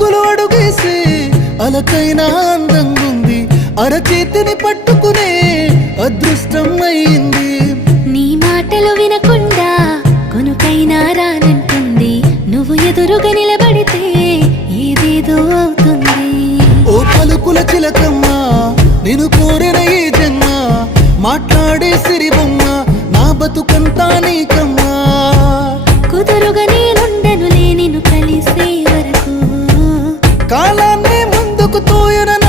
అడుగులు అడుగేసి అలకైనా అందంగుంది, అరచేతిని పట్టుకునే అదృష్టం అయింది. నీ మాటలు వినకుండా కొనుకైనా రానంటుంది, నువ్వు ఎదురుగా నిలబడితే ఏదేదో అవుతుంది. ఓ పలుకుల చిలకమ్మ, నేను కోరిన ఈ జన్మ, మాట్లాడే సిరిబొమ్మ, నా బతుకంతా నీకమ్మా. కుదురుగా నేనుండనులే నిన్ను కలిసే వరకు, కాలాన్ని ముందుకు తోయన